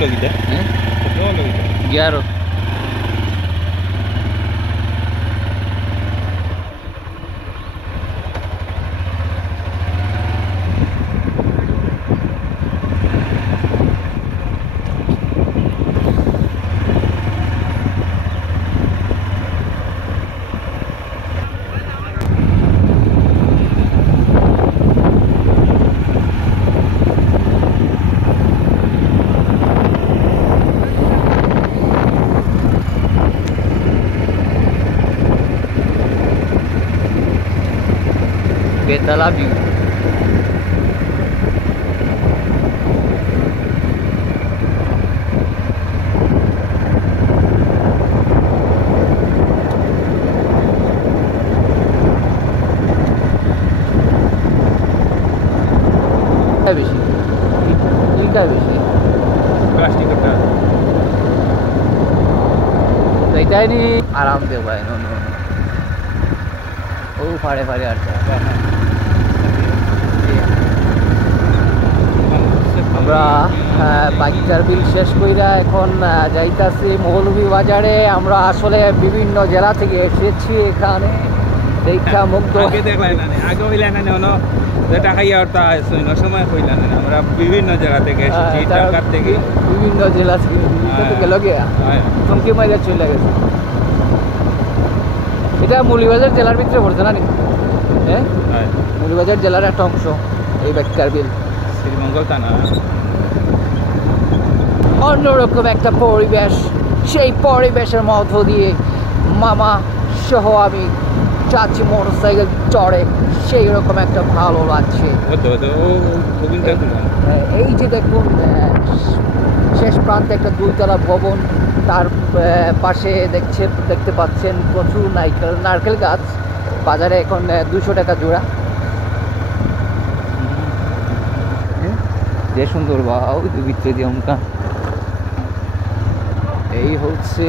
লগিটা হ্যাঁ কত লগিটা 11 বেতালা ভিউ বেশি ইটা বেশি প্লাস্টিক করতে तो इतना ही नहीं आराम से भाई नो नो ओ फाड़े फाड़े आता আমরা বাইকটার বিল শেষ কইরা এখন যাইতাছি মৌলভীবাজারে। আমরা আসলে বিভিন্ন জেলা থেকে এসেছি এখানে দেখা মুগ্ধ। আগে দেখলাই না আগে হইলা না হলো যেটা খাইয়া ওটা শূন্য সময় হইলা না আমরা বিভিন্ন জেলা থেকে এসেছি ঢাকা থেকে বিভিন্ন জেলা থেকে গেল গিয়া চমকি মাইরা চলে গেছে। এটা মৌলভীবাজার জেলার ভিতরে পড়ছে না হ্যাঁ মৌলভীবাজার জেলার একটা অংশ এই বাইকটার বিল। শ্রীমঙ্গল থানা অন্যরকম একটা পরিবেশ, সেই পরিবেশের মধ্য দিয়ে মামা সহ আমি যাচ্ছি মোটরসাইকেল চড়ে, সেই রকম একটা ভালো লাগছে। এই যে দেখুন শেষ প্রান্তে একটা দুইতলা ভবন, তার পাশে দেখতে পাচ্ছেন প্রচুর নারকেল গাছ। বাজারে এখন 200 টাকা জোড়া। যে সুন্দর বাউ ভিতরে দিয়ে অমকা এই হচ্ছে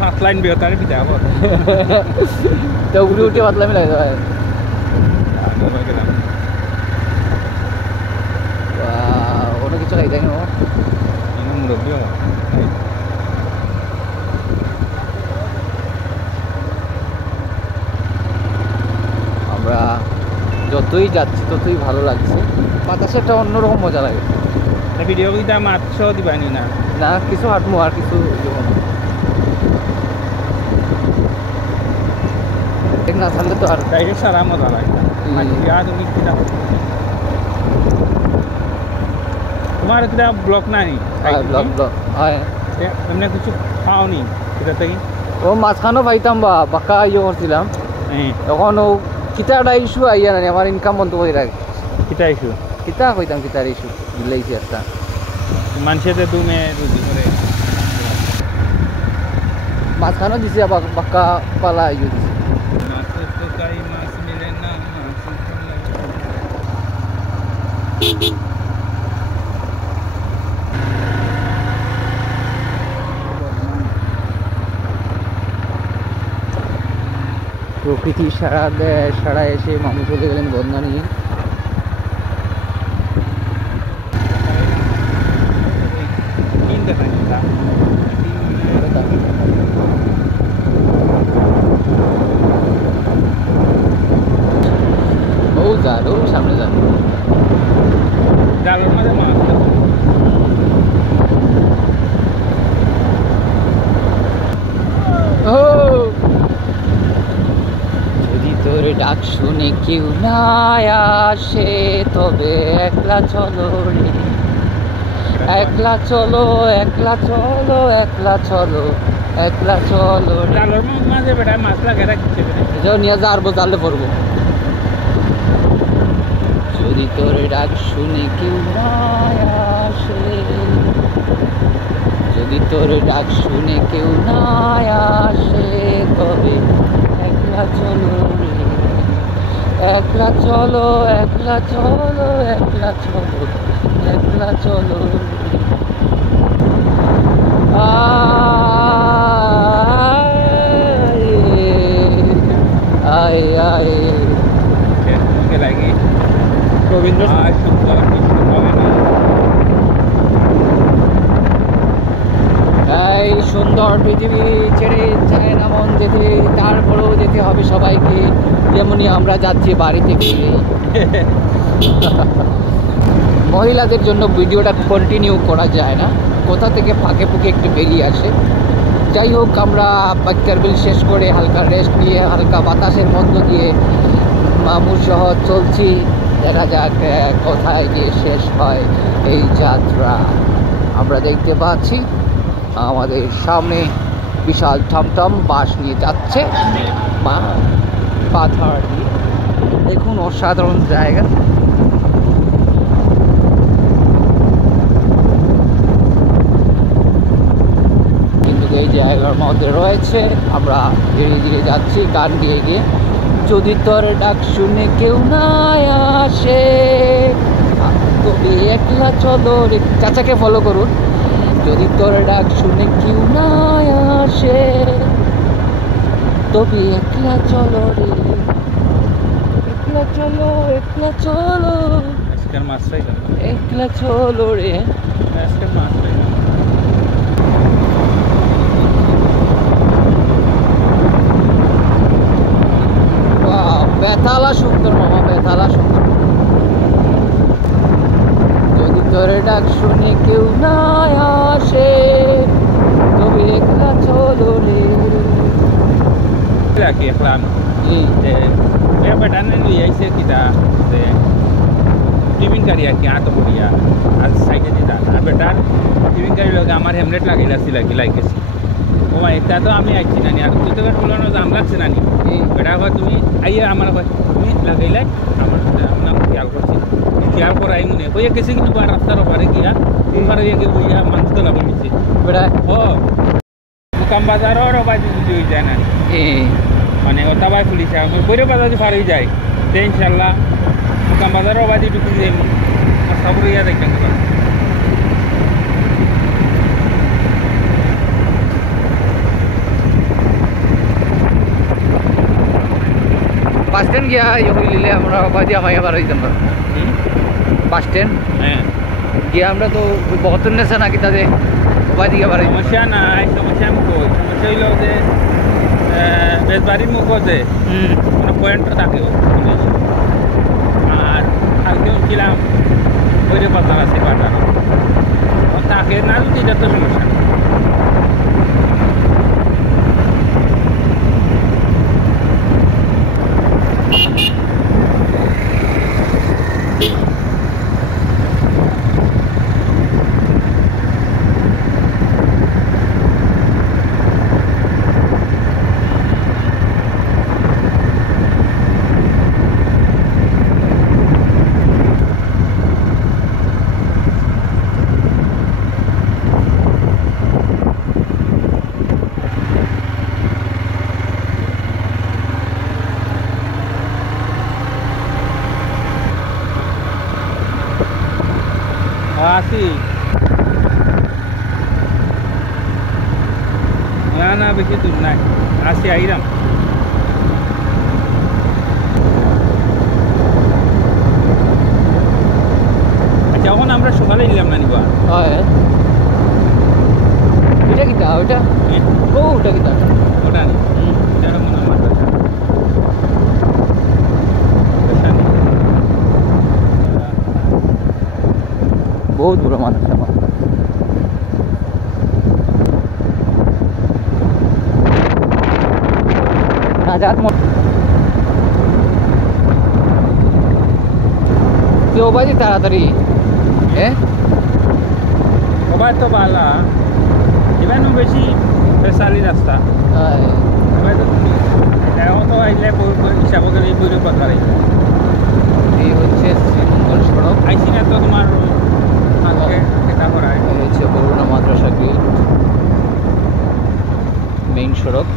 5 লাইন বেতার বিদা আবার তো উড়ে উঠে বাদলামি লাগে ভাই। অন্য কিছু খাই তাই না মুরব্বী আমরা যতই যাচ্ছি ততই ভালো লাগছে। বাতাসে একটা অন্যরকম মজা লাগে। ভিডিও কিটা মাত্র দিবানি না না কিছু হাঁটবো আর কিছু না থাকলে তো আর ডাইরেক্ট সারা মজা লাগে তুমি কিটা তোমার কিটা ব্লক নাই ব্লক ব্লক হয় এমনি কিছু পাওনি এটা থেকে ও মাঝখানেও পাইতাম বা বাঁকা ইয়ে করছিলাম তখন ও কিতাটা ইস্যু আইয়া না আমার ইনকাম বন্ধ করে রাখে। কিতা ইস্যু কিতা কইতাম কিতার ইস্যু দিলাইছি একটা মানুষের দুমে রুজি করে মাঝখানেও দিছে আবার বাঁকা পালা ইয়ে দিছে। প্রকৃতি সারা এসে মামু চলে গেলেন বদনা নিয়ে। ও যার ও সামনে যান জালের মাঝে মাছ যদি তোর ডাক শুনে কেউ না আসে তবে একলা চলো রে, একলা চলো একলা চলো একলা চলো একলা চলো জালের মাঝে বেটা মাছ লাগে রাখছে নিয়ে যাবো জালে পড়বো। যদি তোর ডাক শুনে কেউ না আসে, যদি তোর ডাক শুনে কেউ না আসে তবে একলা চলো রে, একলা চলো একলা চলো একলা চলো একলা চলো রে। আয় আয় লাগে রবীন্দ্র সুন্দর পৃথিবী ছেড়ে যায় না মন যেতে, তারপরেও যেতে হবে সবাইকে, যেমনই আমরা যাচ্ছি বাড়ি থেকে। মহিলাদের জন্য ভিডিওটা কন্টিনিউ করা যায় না, কোথা থেকে ফাঁকে ফুঁকে একটু বেরিয়ে আসে। যাই হোক, আমরা বাক্যার বিল শেষ করে হালকা রেস্ট নিয়ে হালকা বাতাসের মধ্য দিয়ে মামুর শহর চলছি। দেখা যাক কোথায় গিয়ে শেষ হয় এই যাত্রা। আমরা দেখতে পাচ্ছি আমাদের সামনে বিশাল টমটম বাস নিয়ে যাচ্ছে পাথর দিয়ে। দেখুন অসাধারণ জায়গা। কিন্তু এই জায়গার মধ্যে রয়েছে, আমরা ধীরে ধীরে যাচ্ছি গান গিয়ে গিয়ে। যদি তোর ডাক শুনে কেউ না আসে, তবে একলা চলো রে। চাচাকে ফলো করুন। যদি তোর ডাক শুনে কেউ না আসে, তবে একলা চলো রে, একলা চলো, একলা চলো, আজকের মাছটাই কেন একলা চলো রে। আজকের মাছটাই কেন বেতালা সুন্দর মামা, বেতালা সুন্দর। যদি তোর ডাক শুনে কেউ না আসে, তবে একলা চলো রে। রাখি এখন যে বেটানে নিয়ে আইসে কিটা যে টিফিন কারি আর কি আটো করিয়া আর সাইডে দিতা আর বেটার টিফিন কারি লগে আমার হেমলেট লাগাইলাছি লাগাইছি। ও মা এটা তো আমি আইছি নানি আর তুই তো বললো দাম লাগছে নানি। বেটা আবার তুমি আইয়া আমার তুমি লাগাইলাই আমার আপনার খেয়াল করছি, খেয়াল করাই মনে হয়ে গেছে কিন্তু রাস্তার ওপারে গিয়া তোমার ইয়ে বইয়া মানুষ তো লাগাই নিচ্ছে বেটা। ও দোকান বাজারও বাজি বুঝি হয়ে যায় না, মানে ওটাবাই পুলিশ বৈর বাজার পার হয়ে যায় তো ইনশাল্লাহ দোকান বাজারও বাজি ঢুকি যাই সব ইয়া দেখবেন। বাস স্ট্যান্ড গিয়া ইয়ে লিলে আমরা বাজি আমায় আবার হইতাম না। বাস স্ট্যান্ড হ্যাঁ গিয়ে আমরা তো বহত্তর নেশা নাকি তাদের বাজি আবার সমস্যা নাই, সমস্যা আমি কই সমস্যা হইল যে বেশবাড়ির মুখ যে কোনো পয়েন্টটা থাকে আর কালকেও ছিলাম বৈর বাজার আছে বাজার থাকে না, যদি এটা তো সমস্যা নেই। আসি না না বেশি দূর নাই, আসি আইরাম। আচ্ছা এখন আমরা সকালে নিলাম না নিবা এটা কিতা ওটা ও ওটা কিতা ওটা নি এটা মনে আমার बहुत बुरा माना था आजाद मोड़ क्यों बाजी ताड़ाताड़ी সবাই তো বালা এবারও বেশি ফেসালি রাস্তা এবার তো তুমি এখন তো আইলে হিসাব করে এই বইয়ের কথা এই হচ্ছে শ্রীমঙ্গল সড়ক। আইসি না তো তোমার দেখা করায় হচ্ছে বরুণা মাদ্রাসা গেট, মেইন সড়ক।